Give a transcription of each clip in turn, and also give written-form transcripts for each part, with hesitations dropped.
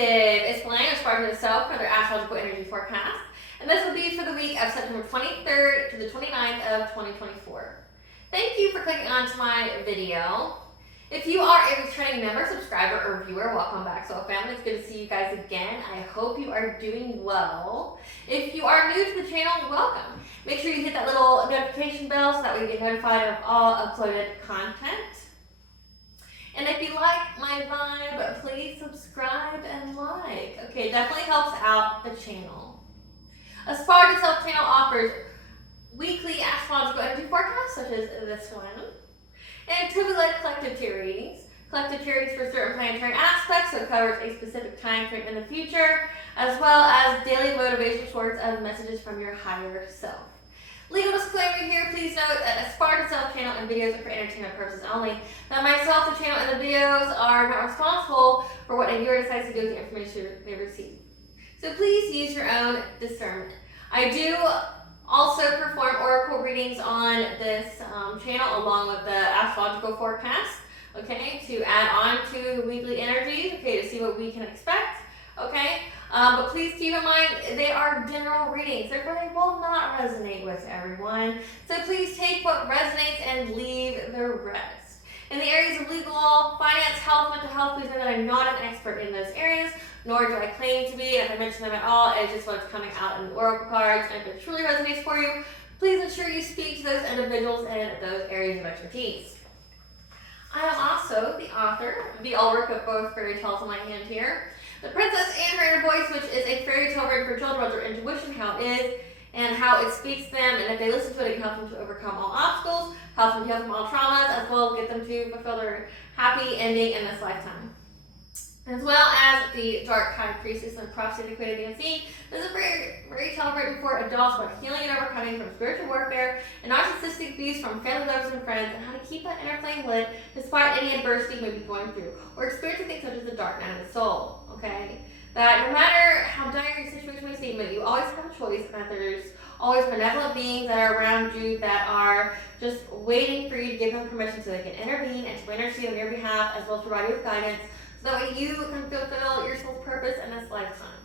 It's Llewellyns, Astrological Self for their Astrological Energy Forecast. And this will be for the week of September 23rd to the 29th of 2024. Thank you for clicking onto my video. If you are a returning member, subscriber, or viewer, welcome back. So family, it's good to see you guys again. I hope you are doing well. If you are new to the channel, welcome. Make sure you hit that little notification bell so that way you get notified of all uploaded content. And if you like my vibe, please subscribe and like. Okay, it definitely helps out the channel. Astrological channel offers weekly astrological energy forecasts, such as this one. And typically like collective tarot readings. Collective tarot readings for certain planetary aspects, so it covers a specific time frame in the future, as well as daily motivational sorts of messages from your higher self. Legal disclaimer here, please note that Aspiraltotheself Self channel and videos are for entertainment purposes only. That myself, the channel, and the videos are not responsible for what a viewer decides to do with the information they receive. So please use your own discernment. I do also perform oracle readings on this channel along with the astrological forecast, okay, to add on to the weekly energies, okay, to see what we can expect, okay. But please keep in mind, they are general readings. Therefore, they will not resonate with everyone. So please take what resonates and leave the rest. In the areas of legal law, finance, health, mental health, please know that I'm not an expert in those areas, nor do I claim to be. If I mention them at all, it's just what's coming out in the oracle cards. And if it truly resonates for you, please ensure you speak to those individuals in those areas of expertise. I am also the author of the artwork of both fairy tales in my hand here. The Princess and Her Inner Voice, which is a fairy tale written for children about their intuition, how it is, and how it speaks to them, and if they listen to it, it can help them to overcome all obstacles, help them heal from all traumas, as well as get them to fulfill their happy ending in this lifetime. As well as the Dark Tide Priestess and Prophecy of the Queen of the Unseen. This is a fairy tale written for adults about healing and overcoming from spiritual warfare and narcissistic abuse from family members and friends, and how to keep that inner flame lit despite any adversity you may be going through, or experiencing things such as the dark night of the soul. Okay? That no matter how dire your situation may seem, but you always have a choice, and that there's always benevolent beings that are around you that are just waiting for you to give them permission so they can intervene and to intercede on your behalf, as well as provide you with guidance, so that way you can fulfill your soul's purpose in this lifetime.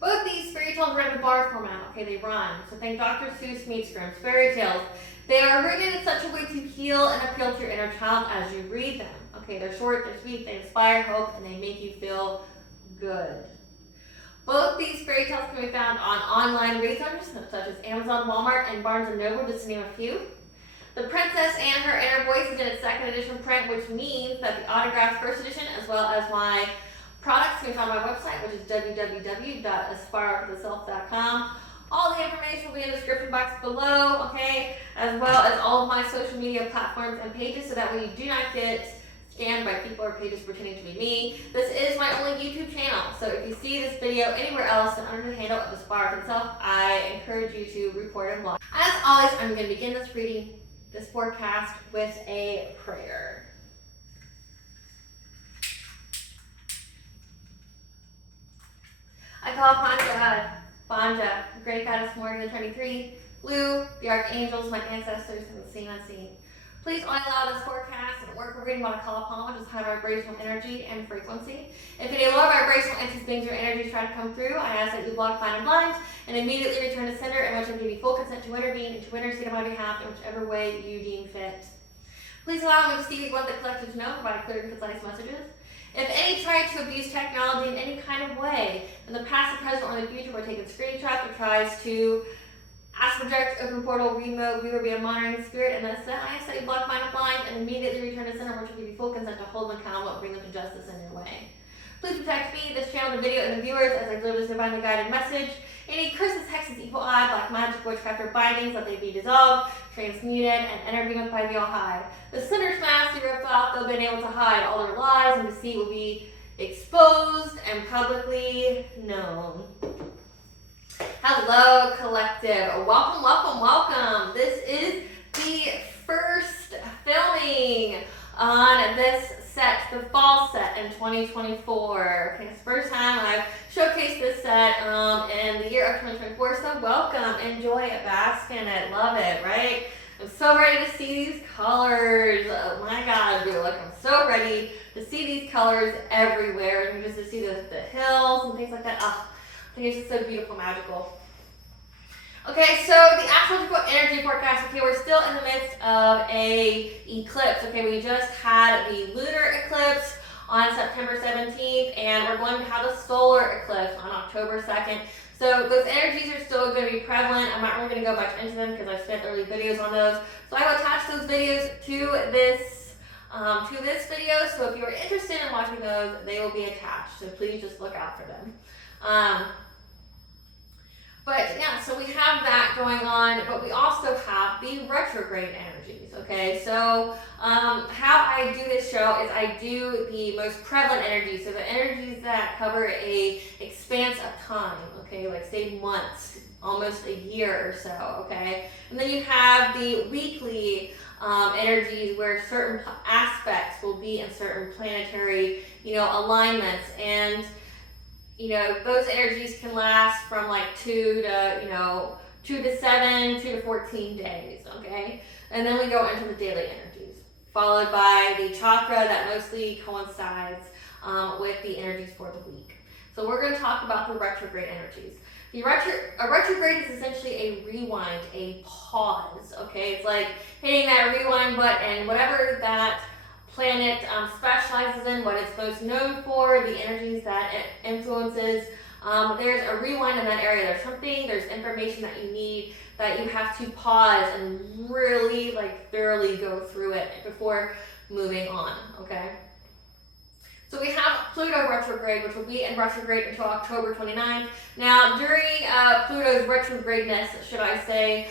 Both these fairy tales are in the bar format, okay, they rhyme. So think Dr. Seuss meets Grimm's fairy tales. They are written in such a way to heal and appeal to your inner child as you read them. Okay, they're short, they're sweet, they inspire hope, and they make you feel good. Both these fairy tales can be found on online retailers such as Amazon, Walmart, and Barnes & Noble, just to name a few. The Princess and Her Inner Voice is in its second edition print, which means that the autographed first edition, as well as my products, can be found on my website, which is www.aspiraltotheself.com. All the information will be in the description box below, okay, as well as all of my social media platforms and pages, so that way you do not get scammed by people or pages pretending to be me. This is my only YouTube channel, so if you see this video anywhere else and under the handle of Aspiraltotheself, I encourage you to report and block. As always, I'm going to begin this forecast with a prayer. I call upon God, Banja, the great goddess Morgan, the 23, Lu, the archangels, my ancestors, and the seen unseen. Please only allow this forecast and work we're reading what I call upon, which is high vibrational energy and frequency. If any low vibrational entities, things, or energies try to come through, I ask that you block, bind, and blind, and immediately return to sender, in which I give you full consent to intervene and to intercede on my behalf in whichever way you deem fit. Please allow me to speak what the collective know, provide clear and concise messages. If any try to abuse technology in any kind of way, in the past, the present, or in the future, we're taking screenshots or tries to project, open portal, remote, viewer, be a monitoring spirit, and that's that. I ask that you block, bind, and blind, and immediately return to center, which will give you full consent to hold them accountable and bring them to justice in your way. Please protect me, this channel, the video, and the viewers as I deliver this divinely guided message. Any curses, hexes, evil eye, black magic, witchcraft, or bindings, let they be dissolved, transmuted, and intervened by the All High. The sinner's mask be ripped off, they'll be able to hide all their lies, and deceit will be exposed and publicly known. Hello, collective. Welcome, welcome, welcome. This is the first filming on this set, the fall set in 2024. Okay, it's the first time I've showcased this set in the year of 2024, so welcome, enjoy it, bask in it, love it, right? I'm so ready to see these colors. Oh my God, dude, look, I'm so ready to see these colors everywhere, and just to see the hills and things like that. Oh, I think it's just so beautiful, magical. Okay, so the astrological energy forecast, okay, we're still in the midst of a eclipse, okay, we just had the lunar eclipse on September 17th, and we're going to have a solar eclipse on October 2nd. So those energies are still going to be prevalent. I'm not really going to go much into them because I've spent early videos on those. So I will attach those videos to this video. So if you're interested in watching those, they will be attached. So please just look out for them. But yeah, so we have that going on, but we also have the retrograde energies, okay? So how I do this show is I do the most prevalent energies, so the energies that cover a expanse of time, okay? Like say months, almost a year or so, okay? And then you have the weekly energies where certain aspects will be in certain planetary, alignments, and those energies can last from like 2 to 7, 2 to 14 days, okay? And then we go into the daily energies, followed by the chakra that mostly coincides with the energies for the week. So we're going to talk about the retrograde energies. A retrograde is essentially a rewind, a pause, okay? It's like hitting that rewind button, whatever that planet specializes in, what it's most known for, the energies that it influences. There's a rewind in that area. There's information that you need, that you have to pause and really thoroughly go through it before moving on, okay? So we have Pluto retrograde, which will be in retrograde until October 29th. Now, during Pluto's retrogradeness, should I say, it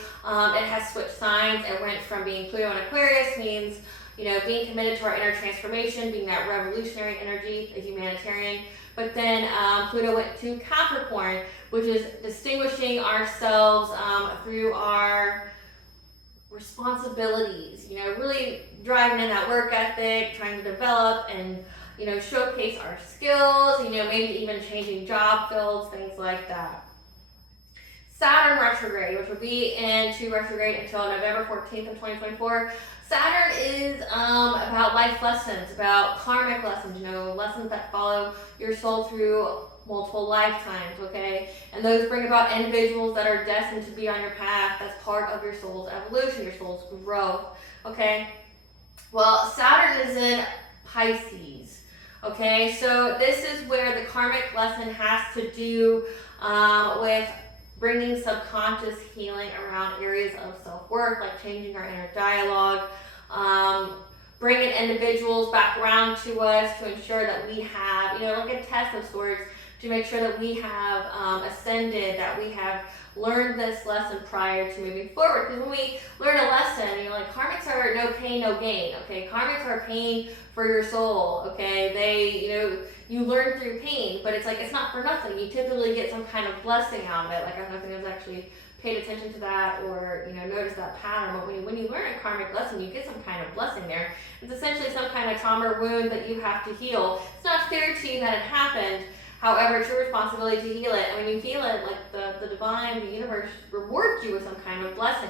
has switched signs. It went from being Pluto in Aquarius, means being committed to our inner transformation, being that revolutionary energy, the humanitarian. But then Pluto went to Capricorn, which is distinguishing ourselves through our responsibilities, really driving in that work ethic, trying to develop and, showcase our skills, maybe even changing job fields, things like that. Saturn retrograde, which will be into retrograde until November 14th of 2024. Saturn is about life lessons, about karmic lessons, lessons that follow your soul through multiple lifetimes, okay? And those bring about individuals that are destined to be on your path. That's part of your soul's evolution, your soul's growth, okay? Well, Saturn is in Pisces, okay? So this is where the karmic lesson has to do with bringing subconscious healing around areas of self-worth, like changing our inner dialogue, bringing individuals back around to us to ensure that we have, like a test of sorts, to make sure that we have ascended, that we have learned this lesson prior to moving forward. Because when we learn a lesson, karmics are no pain, no gain, okay? Karmics are pain for your soul, okay? They, you learn through pain, but it's not for nothing. You typically get some kind of blessing out of it. I don't know if anyone's actually paid attention to that or, noticed that pattern, but when you learn a karmic lesson, you get some kind of blessing there. It's essentially some kind of trauma or wound that you have to heal. It's not fair to you that it happened. However, it's your responsibility to heal it. And when you heal it, the divine, the universe rewards you with some kind of blessing.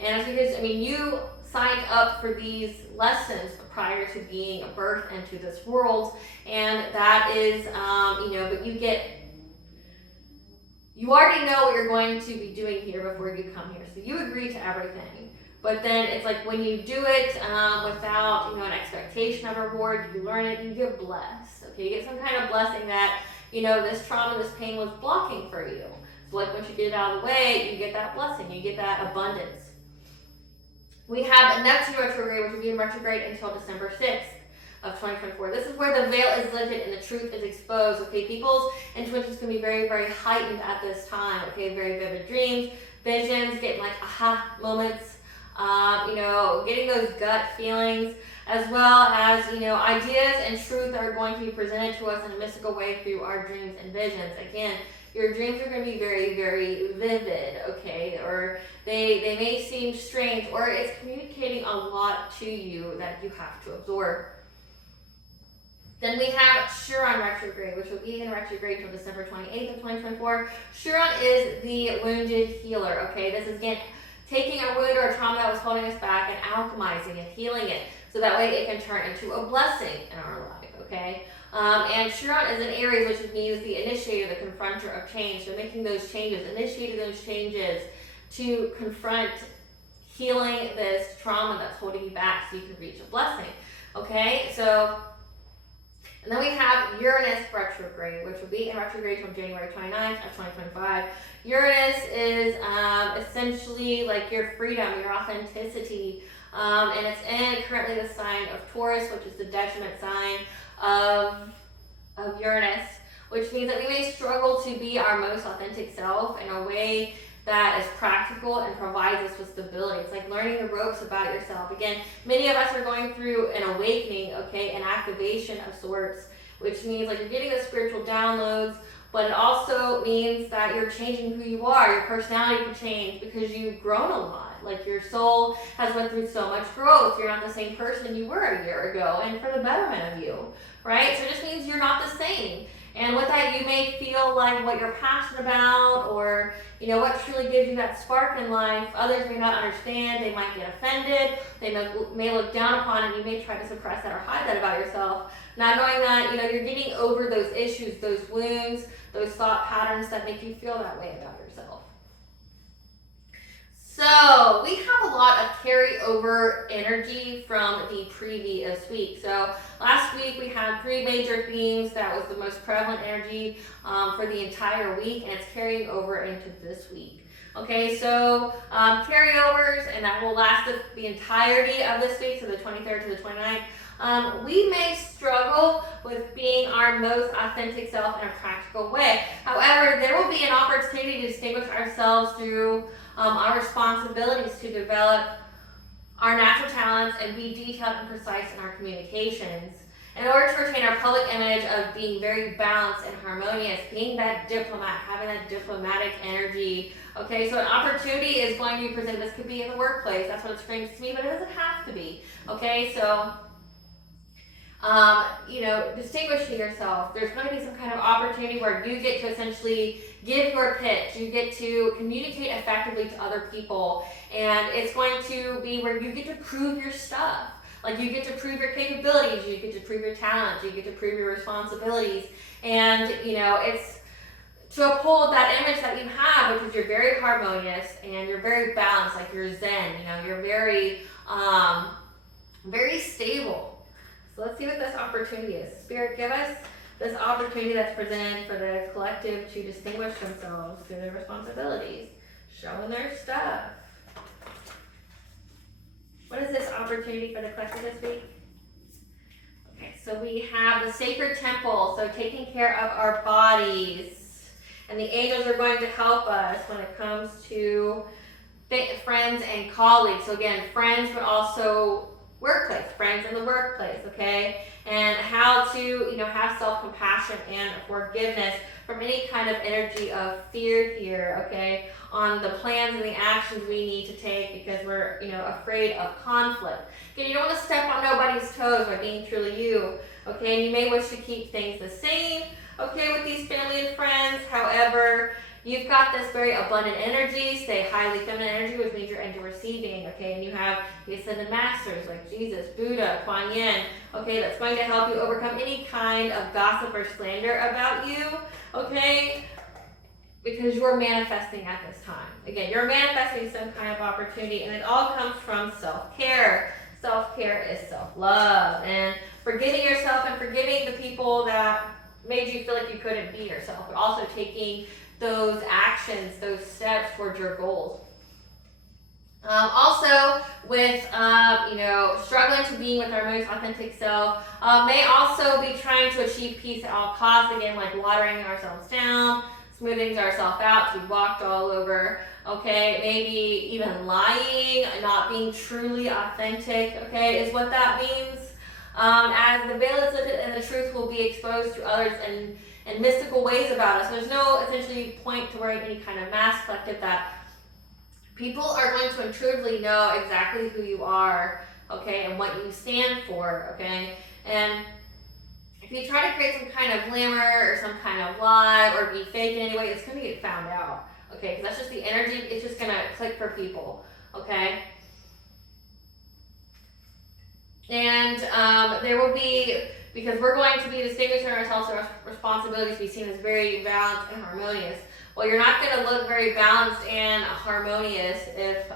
And it's because, you signed up for these lessons prior to being birthed into this world. And that is, but you already know what you're going to be doing here before you come here. So you agree to everything. But then it's like when you do it without, an expectation of reward, you learn it, you get blessed. Okay, you get some kind of blessing that, this trauma, this pain was blocking for you. So once you get it out of the way, you get that blessing, you get that abundance. We have Neptune retrograde, which will be in retrograde until December 6th of 2024. This is where the veil is lifted and the truth is exposed. Okay, people's intuitions can be very, very heightened at this time. Okay, very vivid dreams, visions, getting aha moments, getting those gut feelings, as well as, ideas and truth are going to be presented to us in a mystical way through our dreams and visions. Again, your dreams are going to be very, very vivid, okay? Or they may seem strange, or it's communicating a lot to you that you have to absorb. Then we have Chiron retrograde, which will be in retrograde until December 28th of 2024. Chiron is the wounded healer, okay? This is, again, taking a wound or a trauma that was holding us back and alchemizing it, healing it, so that way it can turn into a blessing in our life, okay? And Chiron is in Aries, which means the initiator, the confronter of change. So making those changes, initiating those changes to confront healing this trauma that's holding you back so you can reach a blessing, okay? So, and then we have Uranus retrograde, which will be in retrograde from January 29th of 2025. Uranus is essentially like your freedom, your authenticity, and it's in currently the sign of Taurus, which is the detriment sign of Uranus, which means that we may struggle to be our most authentic self in a way that is practical and provides us with stability. It's like learning the ropes about yourself. Again, many of us are going through an awakening, okay, an activation of sorts, which means like you're getting the spiritual downloads, but it also means that you're changing who you are. Your personality can change because you've grown a lot. Like your soul has went through so much growth. You're not the same person you were a year ago, and for the betterment of you, right? So it just means you're not the same. And with that, you may feel like what you're passionate about, or what truly gives you that spark in life, others may not understand. They might get offended. They may look down upon it. You may try to suppress that or hide that about yourself, not knowing that you're getting over those issues, those wounds, those thought patterns that make you feel that way about yourself. So we have a lot of carryover energy from the previous week. So last week we had 3 major themes. That was the most prevalent energy for the entire week, and it's carrying over into this week. Okay, so carryovers, and that will last the entirety of this week, so the 23rd to the 29th. We may struggle with being our most authentic self in a practical way. However, there will be an opportunity to distinguish ourselves through our responsibilities to develop our natural talents and be detailed and precise in our communications. In order to retain our public image of being very balanced and harmonious, being that diplomat, having that diplomatic energy. Okay, so an opportunity is going to be presented. This could be in the workplace. That's what it screams to me, but it doesn't have to be. Okay, so distinguishing yourself. There's going to be some kind of opportunity where you get to essentially give your pitch. You get to communicate effectively to other people. And it's going to be where you get to prove your stuff. Like you get to prove your capabilities. You get to prove your talents. You get to prove your responsibilities. And, it's to uphold that image that you have, which is you're very harmonious and you're very balanced, like you're zen. You're very, very stable. So let's see what this opportunity is. Spirit, give us this opportunity that's presented for the collective to distinguish themselves through their responsibilities, showing their stuff. What is this opportunity for the collective this week? Okay, so we have the sacred temple, so taking care of our bodies. And the angels are going to help us when it comes to friends and colleagues. So again, friends, but also workplace, friends in the workplace, okay? And how to, have self-compassion and forgiveness from any kind of energy of fear here, okay? On the plans and the actions we need to take because we're, afraid of conflict. Again, you don't want to step on nobody's toes by being truly you, okay? And you may wish to keep things the same, okay, with these family and friends. However, you've got this very abundant energy, say highly feminine energy, which means you're into receiving, okay? And you have the ascended masters like Jesus, Buddha, Kuan Yin, okay? That's going to help you overcome any kind of gossip or slander about you, okay? Because you're manifesting at this time. Again, you're manifesting some kind of opportunity, and it all comes from self-care. Self-care is self-love, and forgiving yourself and forgiving the people that made you feel like you couldn't be yourself, but also taking those actions, those steps towards your goals. Also, with struggling to be with our most authentic self, may also be trying to achieve peace at all costs. Again, like watering ourselves down, smoothing ourselves out to be walked all over. Okay, maybe even lying, not being truly authentic. Okay, is what that means. As the veil is lifted and the truth will be exposed to others and mystical ways about us. There's no essentially point to wearing any kind of mask collective that people are going to intuitively know exactly who you are, okay, and what you stand for, okay? And if you try to create some kind of glamour or some kind of lie or be fake in any way, it's going to get found out, okay? Because that's just the energy. It's just going to click for people, okay? And there will be because we're going to be distinguishing ourselves and our responsibilities to be seen as very balanced and harmonious. Well, you're not going to look very balanced and harmonious if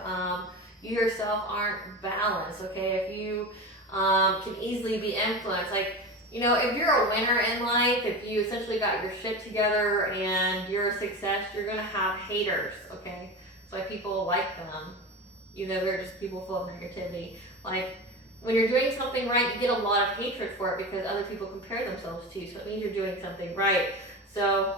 you yourself aren't balanced, okay? If you can easily be influenced. Like, you know, if you're a winner in life, if you essentially got your shit together and you're a success, you're going to have haters, okay? That's why people like them, even though they're just people full of negativity. Like, when you're doing something right, you get a lot of hatred for it because other people compare themselves to you, so it means you're doing something right. So,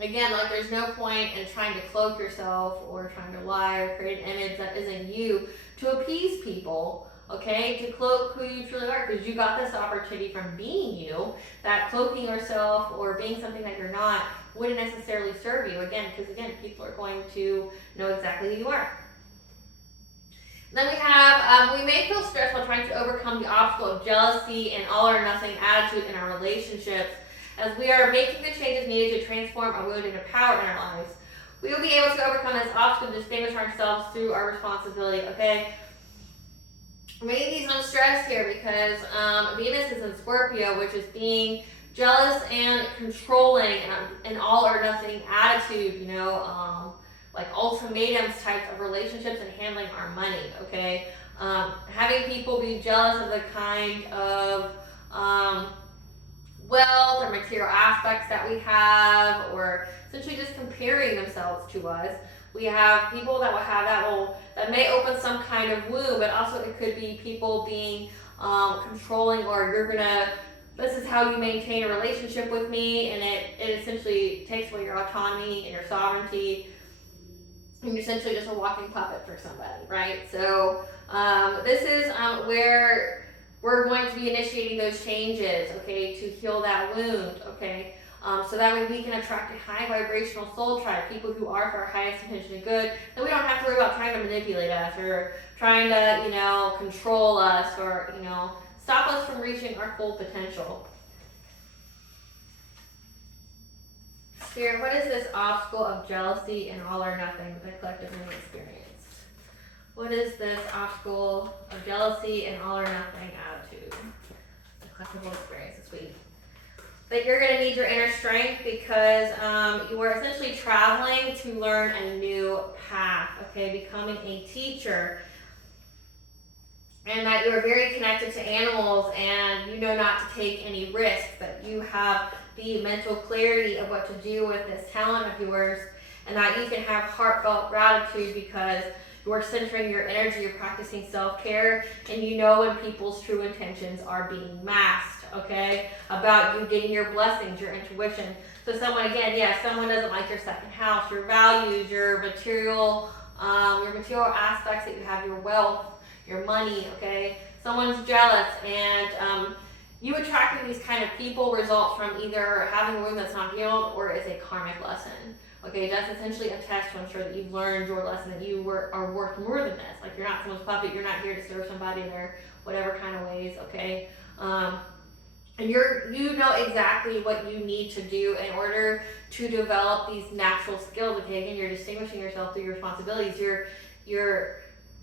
again, like, there's no point in trying to cloak yourself or trying to lie or create an image that isn't you to appease people, okay? To cloak who you truly are, because you got this opportunity from being you, that cloaking yourself or being something that you're not wouldn't necessarily serve you, again, because, again, people are going to know exactly who you are. Then we have, we may feel stressed while trying to overcome the obstacle of jealousy and all or nothing attitude in our relationships, as we are making the changes needed to transform our wound into power in our lives. We will be able to overcome this obstacle and distinguish ourselves through our responsibility, okay? Maybe some stress here because Venus is in Scorpio, which is being jealous and controlling and all or nothing attitude, you know, like ultimatums types of relationships and handling our money, okay? Having people be jealous of the kind of wealth or material aspects that we have, or essentially just comparing themselves to us. We have people that will have that may open some kind of wound, but also it could be people being controlling, or this is how you maintain a relationship with me, and it essentially takes away your autonomy and your sovereignty. And you're essentially just a walking puppet for somebody, right? So this is where we're going to be initiating those changes, okay, to heal that wound, okay? So that way we can attract a high vibrational soul tribe, people who are for our highest intention and good, and we don't have to worry about trying to manipulate us or trying to, you know, control us or, you know, stop us from reaching our full potential. Spirit, what is this obstacle of jealousy and all or nothing that I collectively experience? What is this obstacle of jealousy and all or nothing attitude? The collectible experience this week. That you're going to need your inner strength because you are essentially traveling to learn a new path, okay? Becoming a teacher. And that you are very connected to animals and you know not to take any risks. That you have the mental clarity of what to do with this talent of yours. And that you can have heartfelt gratitude because you're centering your energy, you're practicing self-care, and you know when people's true intentions are being masked, okay? About you getting your blessings, your intuition. So someone, again, someone doesn't like your second house, your values, your material aspects that you have, your wealth, your money, okay? Someone's jealous, and you attracting these kind of people results from either having a wound that's not healed or it's a karmic lesson. Okay, that's essentially a test to ensure that you've learned your lesson, that you are worth more than this. Like, you're not someone's puppet, you're not here to serve somebody in their whatever kind of ways, okay? And you know exactly what you need to do in order to develop these natural skills, okay? Again, you're distinguishing yourself through your responsibilities. You're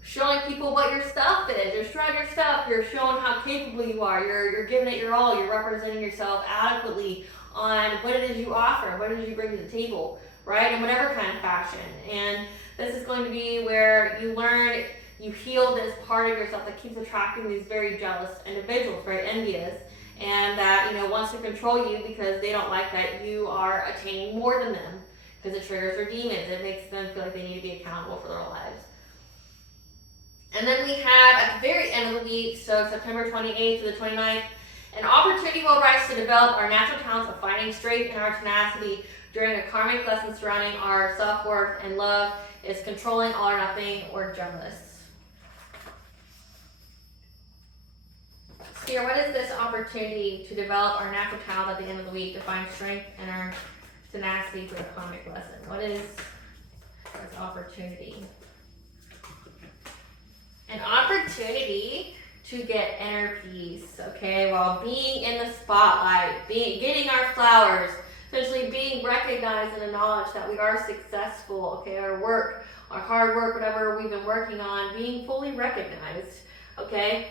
showing people what your stuff is. You're showing your stuff. You're showing how capable you are. You're giving it your all. You're representing yourself adequately on what it is you offer, what it is you bring to the table, right? In whatever kind of fashion. And this is going to be where you learn, you heal this part of yourself that keeps attracting these very jealous individuals, very envious, and that, you know, wants to control you because they don't like that you are attaining more than them, because it triggers their demons. It makes them feel like they need to be accountable for their lives. And then we have, at the very end of the week, so September 28th to the 29th, an opportunity will arise to develop our natural talents of finding strength in our tenacity during a karmic lesson surrounding our self-worth and love is controlling, all or nothing, or jealous. Here, what is this opportunity to develop our natural talent at the end of the week to find strength in our tenacity for the karmic lesson? What is this opportunity? An opportunity to get inner peace, okay, while being in the spotlight, getting our flowers, essentially being recognized and acknowledged that we are successful, okay, our work, our hard work, whatever we've been working on, being fully recognized, okay,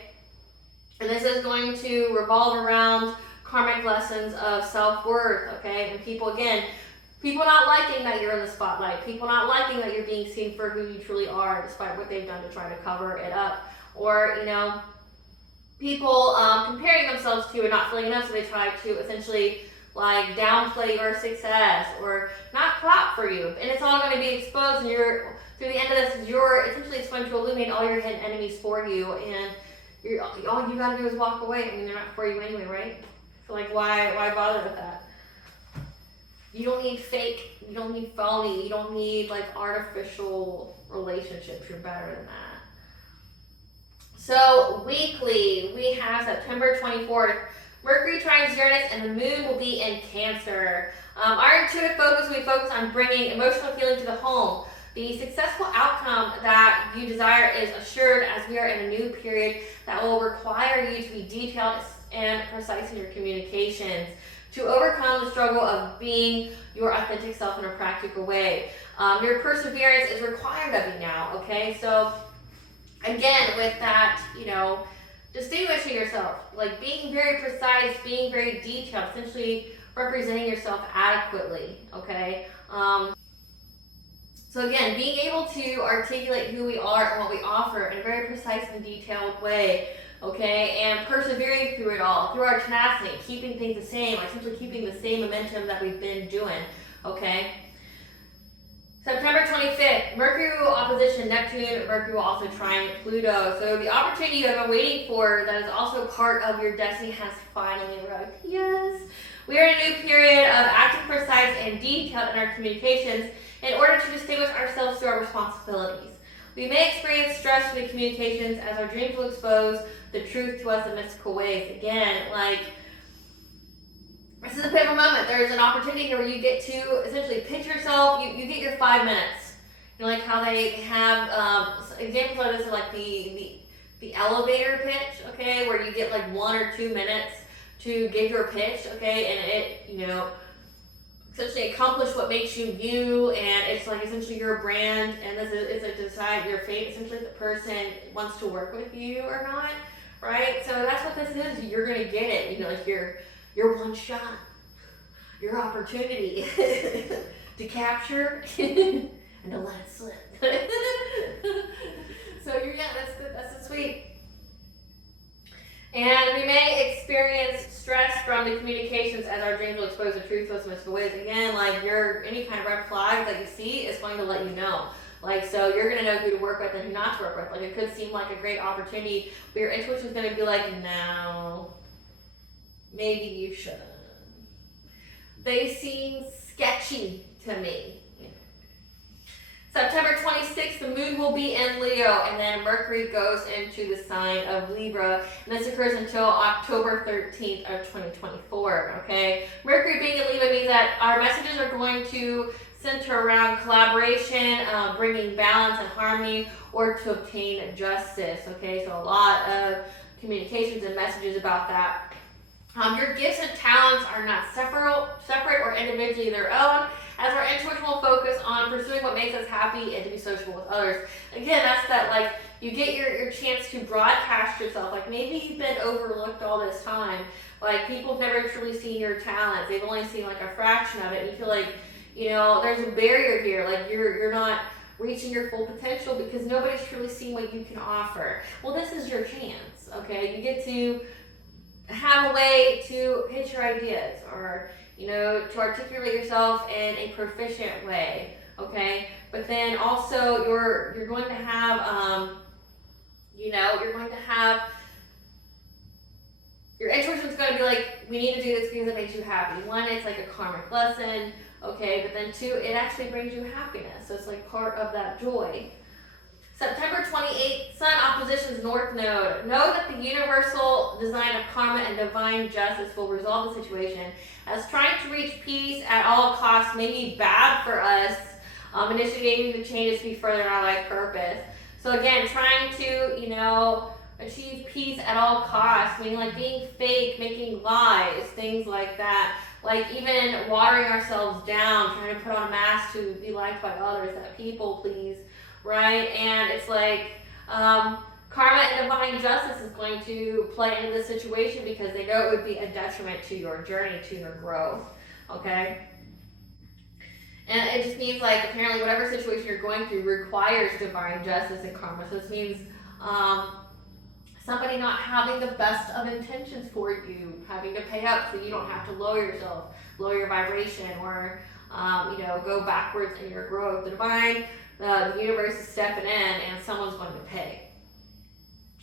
And this is going to revolve around karmic lessons of self-worth, okay? And people not liking that you're in the spotlight, people not liking that you're being seen for who you truly are, despite what they've done to try to cover it up. Or, people comparing themselves to and not feeling enough, so they try to essentially like downplay your success or not clap for you. And it's all going to be exposed, and through the end of this, essentially it's going to illuminate all your hidden enemies for you, and all you got to do is walk away. I mean, they're not for you anyway, right? So like, why bother with that? You don't need fake, you don't need phony, you don't need like artificial relationships. You're better than that. So weekly, we have September 24th. Mercury trines Uranus and the moon will be in Cancer. Our intuitive focus will be focused on bringing emotional healing to the home. The successful outcome that you desire is assured, as we are in a new period that will require you to be detailed and precise in your communications, to overcome the struggle of being your authentic self in a practical way. Your perseverance is required of you now, okay? So again, with that, distinguishing yourself, like being very precise, being very detailed, essentially representing yourself adequately, okay? So again, being able to articulate who we are and what we offer in a very precise and detailed way, okay? And persevering through it all, through our tenacity, keeping things the same, like simply keeping the same momentum that we've been doing, okay? September 25th, Mercury will opposition Neptune. Mercury will also trine Pluto. So the opportunity you have been waiting for that is also part of your destiny has finally arrived. Yes. We are in a new period of acting precise and detailed in our communications in order to distinguish ourselves through our responsibilities. We may experience stress with the communications as our dreams will expose the truth to us in mystical ways. Again, like, this is a pivotal moment. There's an opportunity here where you get to essentially pitch yourself. You get your 5 minutes. Like how they have examples of this, like the elevator pitch, okay, where you get like 1 or 2 minutes to give your pitch, okay, and it, essentially accomplish what makes you you, and it's like essentially your brand, and this is like decide your fate. Essentially, the person wants to work with you or not, right? So that's what this is. You're gonna get it. Like your one shot, your opportunity to capture and to let it slip. So that's good. That's sweet. And we may experience stress from the communications as our dreams will expose the truth to us in mystical ways. Again, like any kind of red flag that you see is going to let you know. Like, so you're going to know who to work with and who not to work with. Like, it could seem like a great opportunity, but your intuition is going to be like, no, maybe you shouldn't. They seem sketchy to me. September 26th, the moon will be in Leo, and then Mercury goes into the sign of Libra, and this occurs until October 13th of 2024, okay? Mercury being in Libra means that our messages are going to center around collaboration, bringing balance and harmony, or to obtain justice, okay? So a lot of communications and messages about that. Your gifts and talents are not separate or individually their own, as our intuition will focus on pursuing what makes us happy and to be sociable with others. Again, that's that, like, you get your chance to broadcast yourself. Like, maybe you've been overlooked all this time. Like, people have never truly seen your talents. They've only seen like a fraction of it. And you feel like, there's a barrier here. Like, you're not reaching your full potential because nobody's truly seen what you can offer. Well, this is your chance, okay? You get to have a way to pitch your ideas, or to articulate yourself in a proficient way, okay? But then also you're going to have your intuition's going to be like, we need to do this because it makes you happy. One, it's like a karmic lesson, okay? But then two, it actually brings you happiness. So it's like part of that joy. September 28th, Sun oppositions North Node. Know that the universal design of karma and divine justice will resolve the situation, as trying to reach peace at all costs may be bad for us, initiating the changes to be further in our life purpose. So again, trying to, achieve peace at all costs, meaning like being fake, making lies, things like that. Like even watering ourselves down, trying to put on a mask to be liked by others, that people please. Right? And it's like Karma and divine justice is going to play into this situation because they know it would be a detriment to your journey, to your growth, okay? And it just means, like, apparently whatever situation you're going through requires divine justice and karma. So this means somebody not having the best of intentions for you, having to pay up so you don't have to lower yourself, lower your vibration, or go backwards in your growth. The universe is stepping in and someone's going to pay.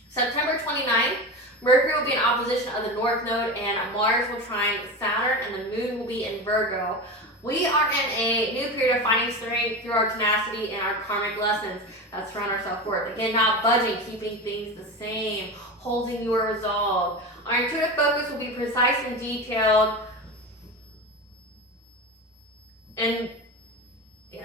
September 29th, Mercury will be in opposition of the North Node, and Mars will trine Saturn, and the Moon will be in Virgo. We are in a new period of finding strength through our tenacity and our karmic lessons that surround our self-worth. Again, not budging, keeping things the same, holding your resolve. Our intuitive focus will be precise and detailed.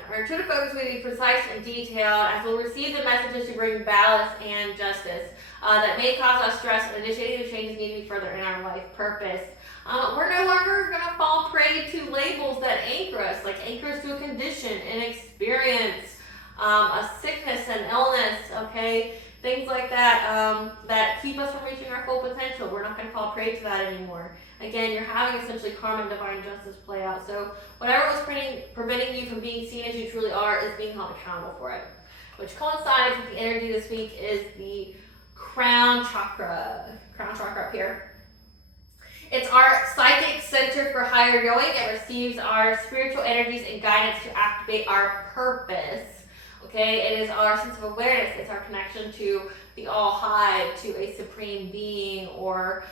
Our intuitive focus will be precise and detailed as we'll receive the messages to bring balance and justice that may cause us stress, and initiating the changes need to be further in our life purpose. We're no longer going to fall prey to labels that anchor us, like anchor us to a condition, an experience, a sickness, an illness, okay? Things like that that keep us from reaching our full potential. We're not going to fall prey to that anymore. Again, you're having essentially karma and divine justice play out. So whatever was preventing you from being seen as you truly are is being held accountable for it. Which coincides with the energy this week is the crown chakra. Crown chakra up here. It's our psychic center for higher knowing. It receives our spiritual energies and guidance to activate our purpose. Okay, it is our sense of awareness. It's our connection to the all high, to a supreme being, or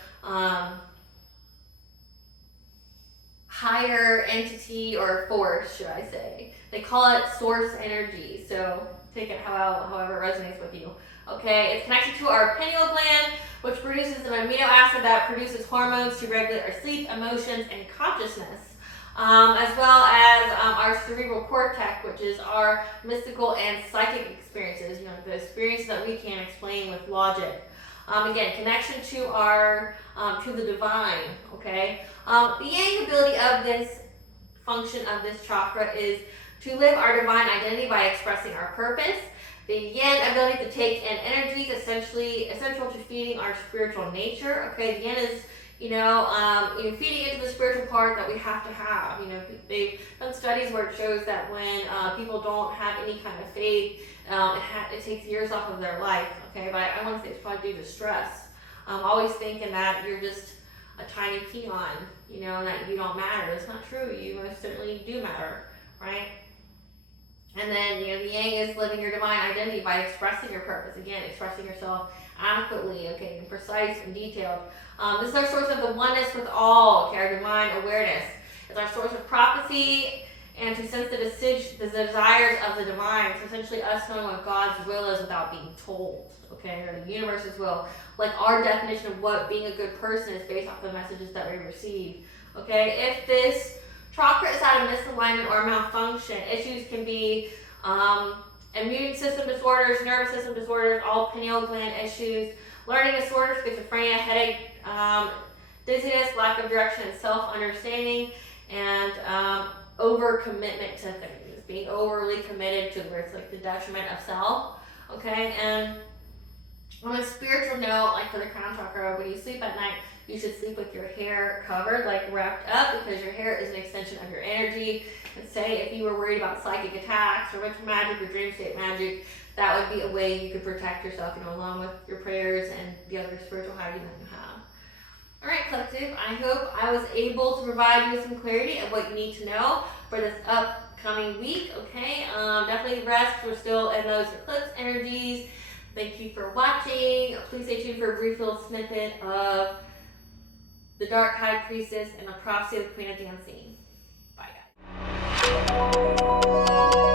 higher entity or force, should I say. They call it source energy, so take it however it resonates with you. Okay, it's connected to our pineal gland, which produces an amino acid that produces hormones to regulate our sleep, emotions, and consciousness. As well as our cerebral cortex, which is our mystical and psychic experiences, the experiences that we can't explain with logic. Again, connection to our to the divine. Okay, the yang ability of this function of this chakra is to live our divine identity by expressing our purpose. The yin ability to take in energies, essential to feeding our spiritual nature. Okay, the yin is feeding into the spiritual part that we have to have. They've done studies where it shows that when people don't have any kind of faith, it takes years off of their life. Okay, but I want to say it's probably due to stress. Always thinking that you're just a tiny peon, and that you don't matter. It's not true. You most certainly do matter, right? And then, the yang is living your divine identity by expressing your purpose. Again, expressing yourself adequately, okay, and precise and detailed. This is our source of the oneness with all, okay, our divine awareness. It's our source of prophecy and to sense the desires of the divine. So essentially us knowing what God's will is without being told, okay, or the universe's will. Like our definition of what being a good person is based off the messages that we receive, okay? If this chakra is out of misalignment or malfunction, issues can be immune system disorders, nervous system disorders, all pineal gland issues, learning disorders, schizophrenia, headache, dizziness, lack of direction and self-understanding, and overcommitment to things, being overly committed to where it's like the detriment of self, okay? And on a spiritual note, like for the crown chakra, when you sleep at night, you should sleep with your hair covered, like wrapped up, because your hair is an extension of your energy. And say if you were worried about psychic attacks or mental magic or dream state magic, that would be a way you could protect yourself, along with your prayers and the other spiritual hygiene that you have. All right, collective, I hope I was able to provide you with some clarity of what you need to know for this upcoming week, okay? Definitely rest. We're still in those eclipse energies. Thank you for watching. Please stay tuned for a brief little snippet of the Dark High Priestess and the Prophecy of the Queen of Dancing. Bye, guys.